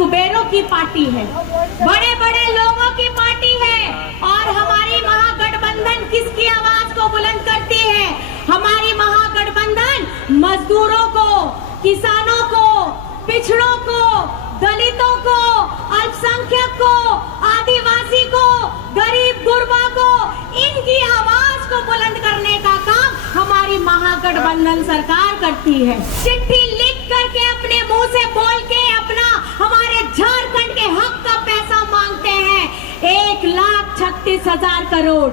कुबेरों की पार्टी है, बड़े बड़े लोगों की पार्टी है। और हमारी महागठबंधन किसकी आवाज को बुलंद करती है? हमारी महागठबंधन मजदूरों को, किसानों को, पिछड़ों को, दलितों को, अल्पसंख्यक को, आदिवासी को, गरीब गुरबा को, इनकी आवाज को बुलंद करने का काम हमारी महागठबंधन सरकार करती है। चिट्ठी लिख करके अपने मुंह से बोल के अपना हमारे झारखंड के हक का पैसा मांगते हैं। 1,36,000 करोड़,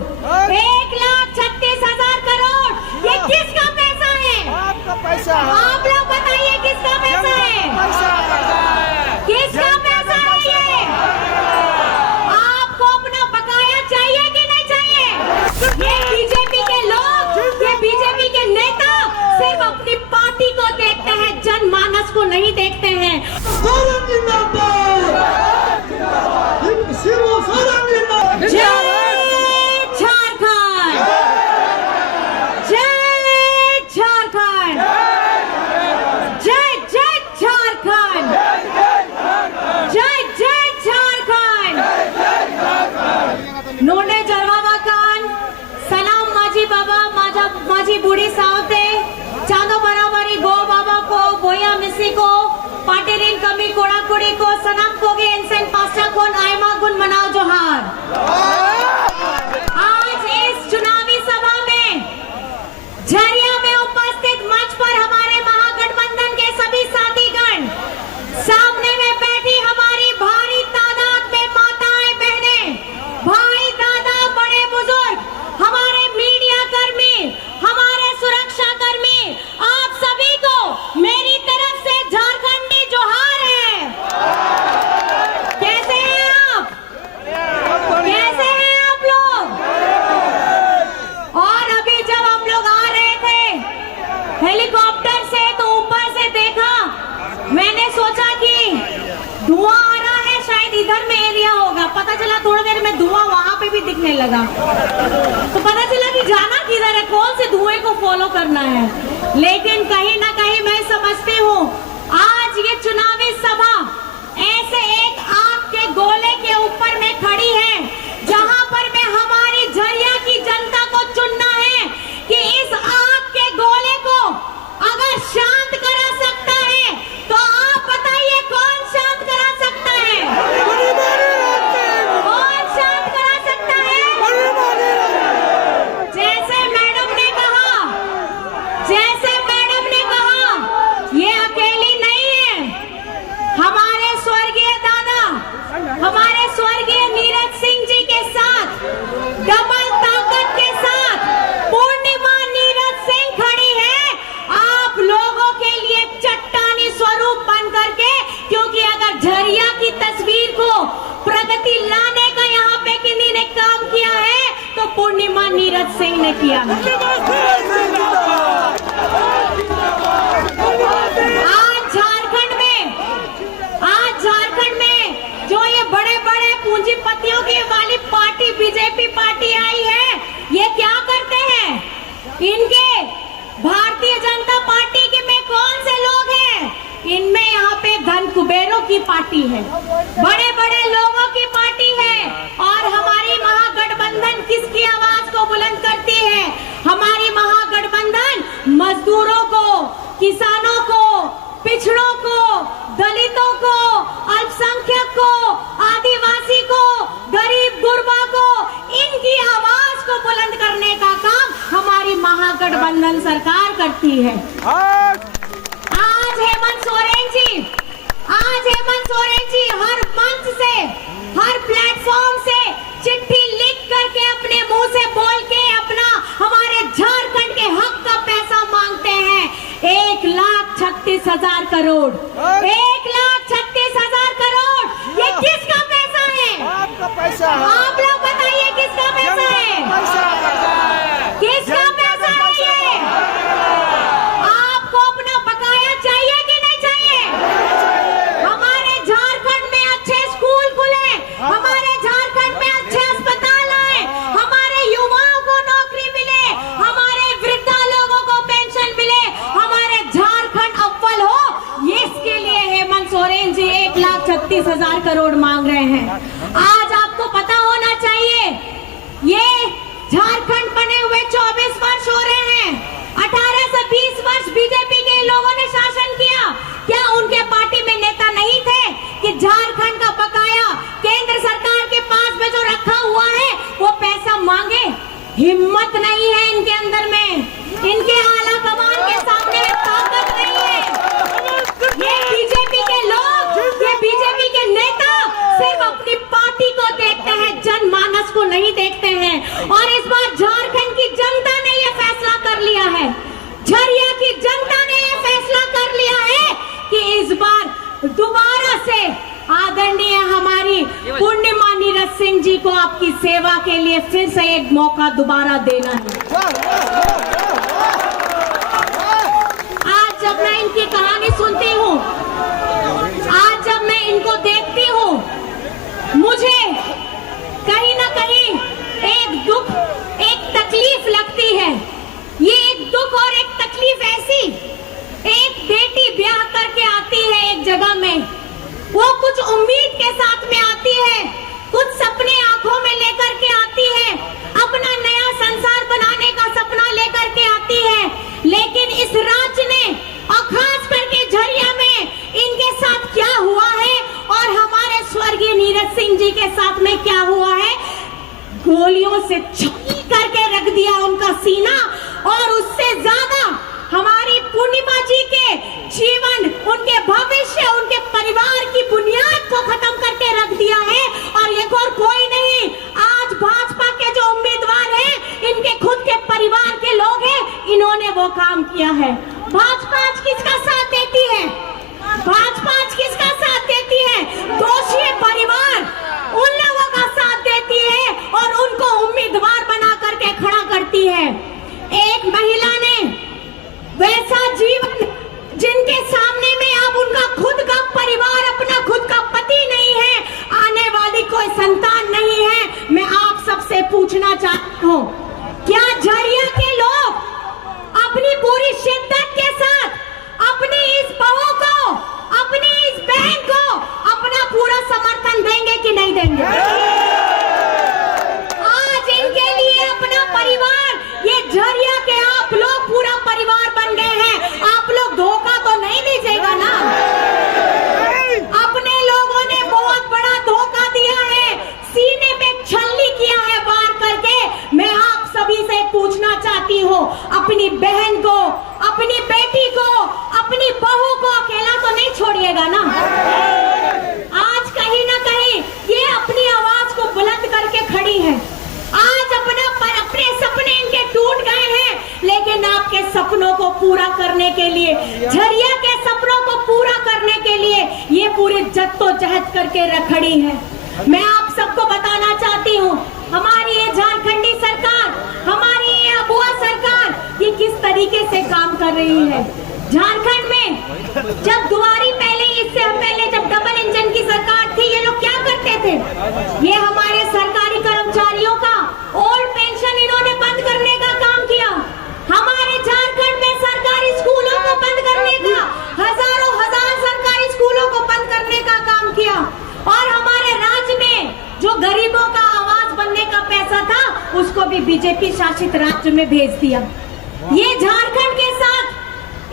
1,36,000 करोड़, ये किसका पैसा है? आपका पैसा। आप लोग बताइए किसका पैसा है? किसका पैसा है ये? आपको अपना बकाया चाहिए कि नहीं चाहिए? ये बीजेपी के लोग, ये बीजेपी के नेता सिर्फ अपनी पार्टी को देखते हैं, जनमानस को नहीं देखते हैं। जय झारखंड, जय झारखंड, जय जय झारखंड, जय जय झारखंड। नोंडे जरवावा कान सलाम माझी बाबा माझी बुढ़ी सावते चांदो बराबरी गो बाबा को बोया मिसी को पाटेरिन कमी कोड़ा कुड़ी को सनम कोगे इंसेन पास्टा कोन आयमा गुन मनाओ जोहार। आज इस चुनावी सभा में झरिया में उपस्थित मंच पर हमारे महागठबंधन के सभी साथीगण, सामने में बैठी हमारी भारी तादाद में माताएं बहनें, भाई दादा बड़े बुजुर्ग, हमारे मीडिया कर्मी, हमारे सुरक्षा कर्मी, आप सभी को मेरी तरफ से झारखंडी जोहार है। कैसे हैं आप? कैसे हैं आप लोग? और अभी जब हम लोग आ रहे थे हेलीकॉप्टर से तो ऊपर से देखा, मैंने सोचा कि धुआं आ रहा है, शायद इधर में एरिया होगा। पता चला थोड़ी देर में धुआं वहां पे भी दिखने लगा, तो पता चला कि जाना किधर है, कौन से धुएं को फॉलो करना है। लेकिन कहीं ना कहीं मैं समझती हूँ आज ये चुनावी सभा ऐसे एक आग के गोले के ऊपर में खड़ी है, जहां पर मैं हमारी झरिया की जनता को चुनना है कि इस आग के गोले को अगर शांत करा सकता है तो आप बताइए कौन शांत करा सकता है? कौन शांत करा सकता है? जैसे मैडम ने कहा, ये अकेली नहीं है। हमारे स्वर्गीय दादा, हमारे स्वर्गीय नीरज सिंह जी के साथ डबल ताकत के साथ पूर्णिमा नीरज सिंह खड़ी है आप लोगों के लिए चट्टानी स्वरूप बन करके, क्योंकि अगर झरिया की तस्वीर को प्रगति लाने का यहाँ पे किन्हीं ने काम किया है तो पूर्णिमा नीरज सिंह ने किया है। आज झारखंड में जो ये बड़े बड़े पूंजीपतियों की वाली पार्टी बीजेपी पार्टी आई है, ये क्या करते हैं? इनके भारतीय जनता पार्टी के में कौन से लोग हैं? इनमें यहाँ पे धन कुबेरों की पार्टी है, बड़े बड़े लोगों की पार्टी है। और हमारी महागठबंधन किसकी आवाज को बुलंद करती है? हमारी महागठबंधन मजदूरों को, किसानों को, पिछड़ों को, दलितों को, अल्पसंख्यक को, आदिवासी को, गरीब गुरबा को, इनकी आवाज को बुलंद करने का काम हमारी महागठबंधन सरकार करती है। आज हेमंत सोरेन जी हर मंच से, हर प्लेटफॉर्म से चिट्ठी लिख करके अपने मुंह से बोल के अपना हमारे झारखंड के हक का पैसा मांगते हैं। 1,36,000 करोड़, 1,36,000 करोड़, ये किसका पैसा है? आपका पैसा। आप लोग बताइए किसका पैसा है? किसका पैसा है ये? आपको अपना बकाया चाहिए कि नहीं चाहिए? हमारे झारखंड में अच्छे स्कूल खुले, हमारे झारखंड में अच्छे अस्पताल आए, हमारे युवाओं को नौकरी मिले, हमारे वृद्धा लोगों को पेंशन मिले, हमारे झारखंड अव्वल हो, ये इसके लिए हेमंत सोरेन जी 1,36,000 34,000 करोड़ मांग रहे हैं। आज आपको पता होना चाहिए, ये झारखंड बने हुए 24 वर्ष हो रहे हैं। 18 से 20 वर्ष बीजेपी के लोगों ने शासन किया। क्या उनके पार्टी में नेता नहीं थे कि झारखंड का बकाया केंद्र सरकार के पास में जो रखा हुआ है वो पैसा मांगे? हिम्मत नहीं है इनके अंदर में, इनके आला कमान के सामने ताकत नहीं है। ये बीजेपी के लोग, ये बीजेपी के नेता सिर्फ अपनी पार्टी को देखते हैं, जनमानस को नहीं देखते हैं। और इस बार झारखंड की जनता ने ये फैसला कर लिया है, झरिया की जनता ने ये फैसला कर लिया है कि इस बार दोबारा से आदरणीय हमारी पूर्णिमा नीरज सिंह जी को आपकी सेवा के लिए फिर से एक मौका दोबारा देना है। आज जब मैं इनकी कहानी सुनती हूँ, आज जब मैं इनको देखती हूँ, मुझे कहीं ना कहीं एक दुख, एक तकलीफ लगती है। ये एक दुख और एक तकलीफ ऐसी, एक बेटी ब्याह करके आती है एक जगह में, वो कुछ उम्मीद के साथ में आती है, कुछ सपने आंखों में लेकर के आती है, अपना नया संसार बनाने का सपना लेकर के आती है। लेकिन इस राज्य ने और खास करके झरिया में इनके साथ क्या हुआ है और हमारे स्वर्गीय नीरज सिंह जी के साथ में क्या हुआ है, गोलियों से छुरी करके रख दिया उनका सीना। और उससे ज्यादा हमारी पूर्णिमा जी के जीवन, उनके भविष्य, उनके परिवार की बुनियाद को खत्म करके रख दिया है। और ये और कोई नहीं, आज भाजपा के जो उम्मीदवार हैं, इनके खुद के परिवार के लोग हैं, इन्होंने वो काम किया है। भाजपा आज किसका साथ देती है? भाजपा आज किसका साथ देती है? दोषी परिवार उन लोगों का साथ देती है और उनको उम्मीदवार बना करके खड़ा करती है। एक महिला ने वैसा जीवन, जिनके सामने में अब उनका खुद का परिवार, अपना खुद का पति नहीं है, आने वाली कोई संतान नहीं है। मैं आप सबसे पूछना चाहती हूँ, क्या झरिया के लोग अपनी पूरी शिद्दत के साथ अपनी इस बहू को, अपनी इस बहन को अपना पूरा समर्थन देंगे कि नहीं देंगे? आज इनके लिए अपना परिवार, ये झरिया के आप लोग पूरा परिवार बन गए हैं। आप लोग धोखा तो नहीं दीजिएगा ना? अपने लोगों ने बहुत बड़ा धोखा दिया है, सीने में छल्ली किया है वार करके। मैं आप सभी से पूछना चाहती हूँ, अपनी बहन को, अपनी बेटी को, अपनी बहू को अकेला तो नहीं छोड़िएगा ना? आज कहीं ना कहीं ये अपनी आवाज को बुलंद करके खड़ी है। आज अपने सपने इनके टूट गए हैं, लेकिन आपके सपनों को पूरा करने के लिए, झरिया के सपनों को पूरा करने के लिए ये पूरी जद्दोजहद करके खड़ी है। मैं आप सबको बताना चाहती हूँ, हमारी ये झारखंडी सरकार, हमारी ये अबुआ सरकार, ये किस तरीके से काम कर रही है। झारखंड में जब दुआरी पहले, इससे पहले जब डबल इंजन की सरकार थी, ये लोग क्या करते थे? ये हमारे सरकारी कर्मचारियों का ओल्ड पेंशन इन्होंने बंद करने का काम किया। हमारे झारखंड में सरकारी स्कूलों को बंद करने का, हजारों हजार सरकारी स्कूलों को बंद करने का काम किया। और हमारे राज्य में जो गरीबों का आवाज बनने का पैसा था, उसको भी बीजेपी शासित राज्य में भेज दिया। ये झारखंड के साथ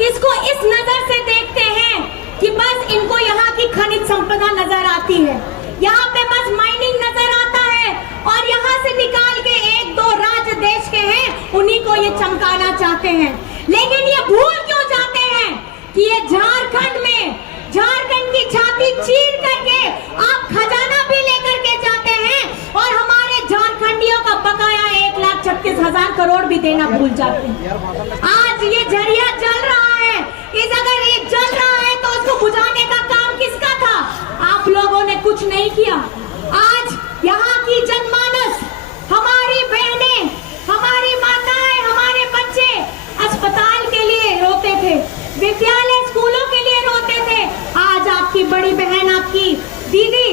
इसको इस नजर से देखते हैं कि बस इनको यहाँ की खनिज संपदा नजर आती है, यहाँ पे बस माइनिंग नजर आता है, और यहाँ से निकाल के एक दो राज्य देश के हैं, उन्हीं को ये चमकाना चाहते हैं। लेकिन ये भूल क्यों जाते हैं कि ये झारखंड में, झारखंड की छाती चीर करके आप खजाना भी लेकर के जाते हैं, और हमारे झारखंडियों का बकाया 1,36,000 करोड़ भी देना भूल जाते हैं। आज ये झरिया जल रहा है, अगर ये जल रहा है तो उसको बुझाने का काम किसका था? आप लोगों ने कुछ नहीं किया। आज यहाँ की जनमानस, हमारी बहनें, हमारी माताएं, हमारे बच्चे अस्पताल के लिए रोते थे, विद्यालय स्कूलों के लिए रोते थे। आज आपकी बड़ी बहन, आपकी दीदी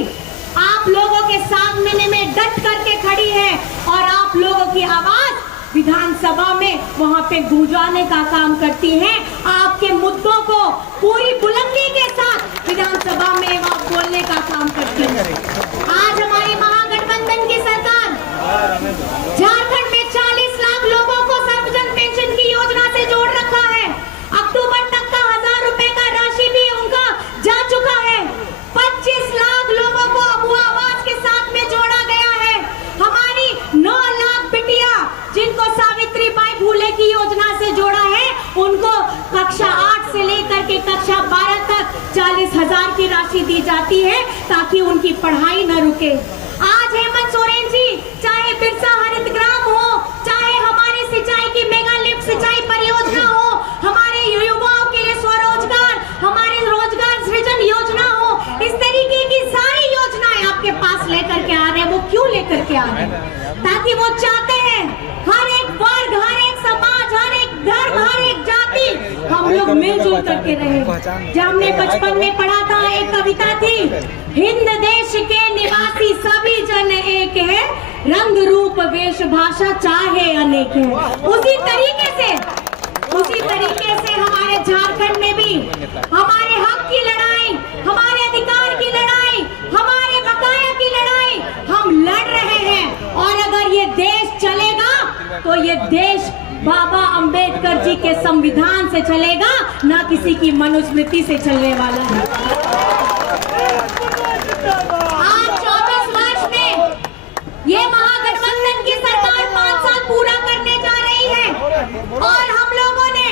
आप लोगों के सामने में डट करके खड़ी है, और आप लोगों की आवाज विधानसभा में वहां पे गूंजाने का काम करती है। आपके मुद्दों को पूरी बुलंदी के साथ विधानसभा में वहां बोलने का काम करती है। लेकर के कक्षा 12 तक 40,000 की राशि दी जाती है ताकि उनकी पढ़ाई न रुके। आज हेमंत सोरेन जी, चाहे बिरसा हरित ग्राम हो, चाहे हमारे सिंचाई की मेगा लिफ्ट सिंचाई परियोजना हो, हमारे युवाओं के लिए स्वरोजगार, हमारे रोजगार सृजन योजना हो, इस तरीके की सारी योजनाएं आपके पास लेकर के आ रहे हैं। वो क्यों लेकर के आ रहे हैं? ताकि वो चाहते हैं हर एक वर्ग, हर एक समाज, हर एक धर्म, हर एक जाति हम लोग मिलजुल करके रहे। जब हमने बचपन में पढ़ा था, एक कविता थी, हिंद देश के निवासी सभी जन एक है, रंग रूप वेश भाषा चाहे अनेक है। उसी तरीके से हमारे झारखंड में भी हमारे हक की लड़ाई, हमारे अधिकार की लड़ाई, हमारे बकाया की लड़ाई हम लड़ रहे हैं। और अगर ये देश चलेगा तो ये देश बाबा अंबेडकर जी के संविधान से चलेगा, ना किसी की मनुस्मृति से चलने वाला है। आज 24 वर्ष में ये महागठबंधन की सरकार 5 साल पूरा करने जा रही है और हम लोगों ने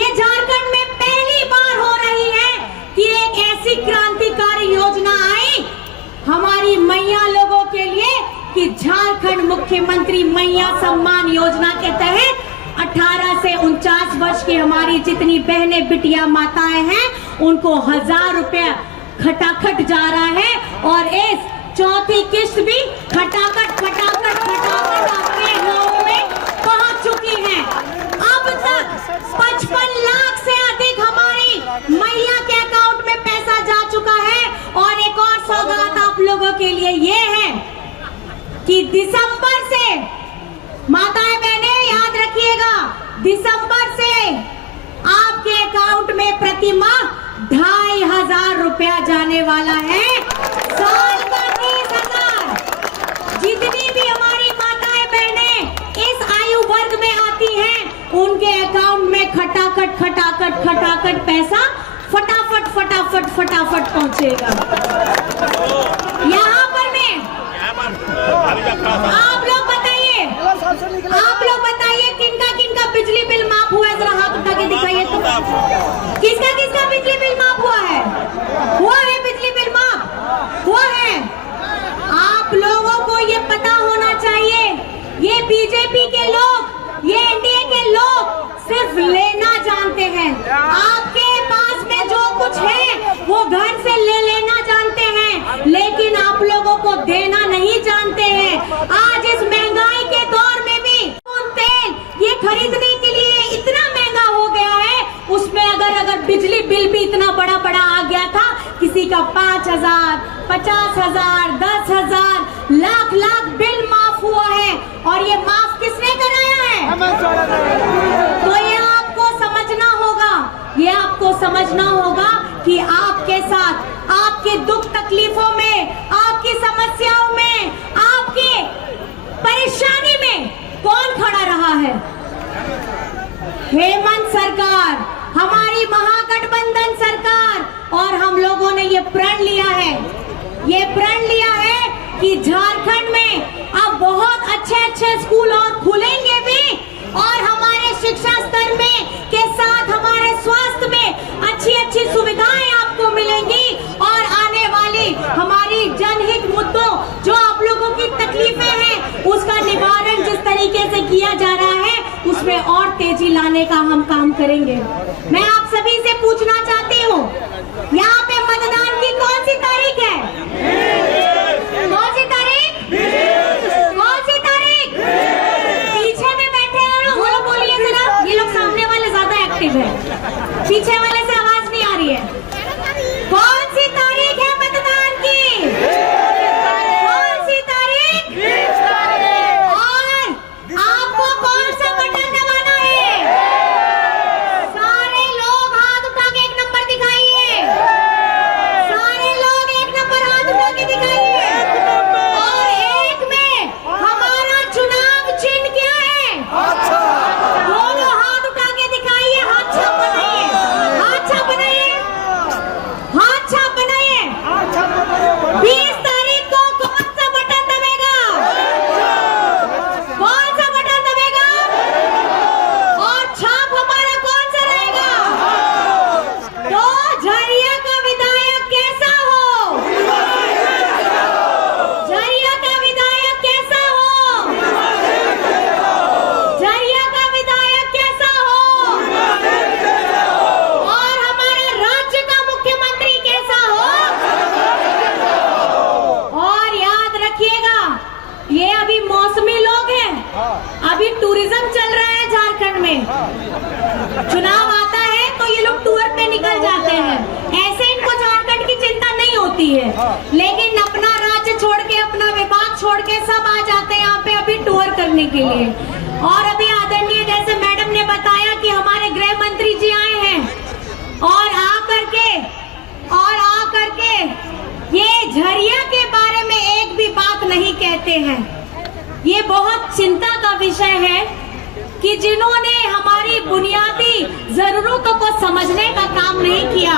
ये झारखंड में पहली बार हो रही है कि एक ऐसी क्रांतिकारी योजना आई हमारी मैया लोगों के लिए कि झारखंड मुख्यमंत्री मैया सम्मान योजना के तहत 18 से 49 वर्ष की हमारी जितनी बहनें बिटिया माताएं हैं उनको 1000 रुपया खटाखट जा रहा है। और इस चौथी किस्त भी खटाखट आपके गाँव में पहुंच चुकी है। अब तक 55 लाख से अधिक हमारी मैया के अकाउंट में पैसा जा चुका है। और एक और सौगात आप लोगों के लिए ये है कि दिसंबर से, माताएं बहनें याद रखिएगा, दिसंबर से आपके अकाउंट में प्रति माह 2500 रुपया जाने वाला है। साल का 30,000। जितनी भी हमारी माताएं बहनें इस आयु वर्ग में आती हैं उनके अकाउंट में खटाखट पैसा फटाफट पहुंचेगा। यहाँ पर मैं आप लोग बताइए किनका बिजली बिल माफ हुआ है? जरा हाथ उठा के दिखाइए तो। किसका बिजली बिल माफ हुआ है? बिजली बिल माफ हुआ है। आप लोगों को ये पता होना चाहिए, ये बीजेपी के लोग, ये एनडीए के लोग सिर्फ लेना जानते हैं। आपके पास में जो कुछ है वो घर से ले लेना जानते हैं, लेकिन आप लोगों को देना नहीं जानते हैं। आज इस महंगाई के दौर में भी तेल ये खरीदने के लिए इतना महंगा हो गया है, उसमें अगर बिजली बिल भी इतना बड़ा आ गया था, किसी का 5,000, 50,000, 10,000, लाख बिल माफ हुआ है। और ये माफ किसने कराया है? तो ये आपको समझना होगा कि आपके साथ, आपके दुख तकलीफों में, आपकी समस्याओं में, आपके परेशानी में कौन खड़ा रहा है? हेमंत सरकार, हमारी महागठबंधन सरकार। और हम लोगों ने ये प्रण लिया है कि झारखंड में अब बहुत अच्छे स्कूल और खुलेंगे भी, और हमारे शिक्षा स्तर में के साथ हमारे स्वास्थ्य में अच्छी सुविधाएं आपको मिलेंगी। और आने वाली हमारी जनहित मुद्दों, जो आप लोगों की तकलीफें हैं, उसका निवारण जिस तरीके से किया जा रहा है उसमें और तेजी लाने का हम काम करेंगे। मैं आप सभी से पूछना चाहती हूँ, यहाँ पे मतदान की कौन सी तारीख है? कौन सी तारीख? पीछे में बैठे हैं वो लोग, बोलिए जरा। ये लोग सामने वाले ज्यादा एक्टिव है, पीछे वाले से आवाज नहीं आ रही है। कौन सी तारीख है मतदान की? कौन सी तारीख? और आपको कौन सा बटन दबाना है? सारे लोग हाथ उठा के 1 नंबर दिखाइए। सारे लोग 1 नंबर हाथ उठा के दिखाइए। और 1 में हमारा चुनाव चिन्ह क्या है? दोनों हाथ उठा के दिखाइए, हाथ छाप बनाइए। करते हैं। ऐसे इनको झारखंड की चिंता नहीं होती है, लेकिन अपना राज्य छोड़ के, अपना विभाग छोड़ के सब आ जाते हैं यहाँ पे अभी टूर करने के लिए। और अभी आदरणीय जैसे मैडम ने बताया कि हमारे गृह मंत्री जी आए हैं और आकर के ये झरिया के बारे में एक भी बात नहीं कहते हैं। ये बहुत चिंता का विषय है कि जिन्होंने हमारी बुनियादी जरूरतों को समझने का काम नहीं किया,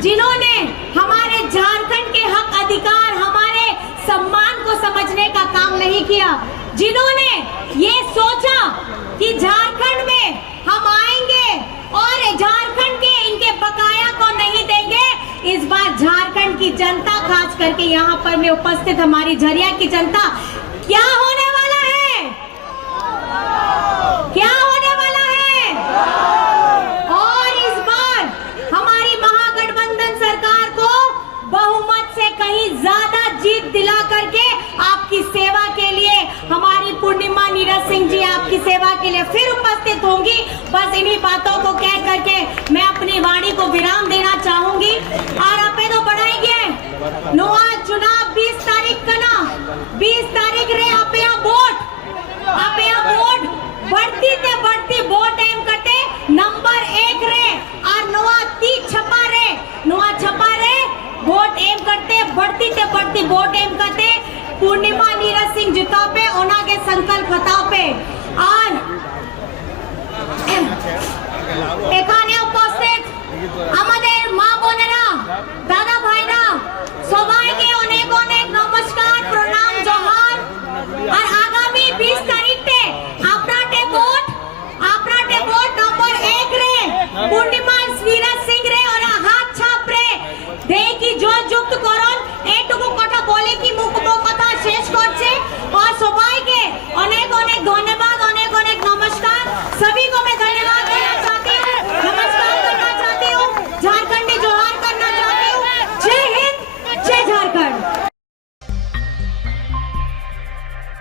जिन्होंने हमारे झारखंड के हक अधिकार, हमारे सम्मान को समझने का काम नहीं किया, जिन्होंने ये सोचा कि झारखंड में हम आएंगे और झारखंड के इनके बकाया को नहीं देंगे। इस बार झारखंड की जनता, खास करके यहाँ पर में उपस्थित हमारी झरिया की जनता, क्या होने वाला है? क्या होने वाला है? और इस बार हमारी महागठबंधन सरकार को बहुमत से कहीं ज्यादा जीत दिला करके आपकी सेवा के लिए हमारी पूर्णिमा नीरज सिंह जी आपकी सेवा के लिए फिर उपस्थित होंगी। बस इन्हीं बातों को कह करके मैं अपनी वाणी को विराम देना चाहूंगी। और आपे तो बढ़ाई गए नोआ चुनाव 20 तारीख का ना, 20 तारीख रे आप यहाँ वोट बढ़ती वोट एम करते नंबर 1 रे और नोआ 30 छपा रे वोट एम करते बढ़ती वोट एम करते पूर्णिमा नीरज सिंह जिताओ पे, ओना के संकल्प बताओ पे। और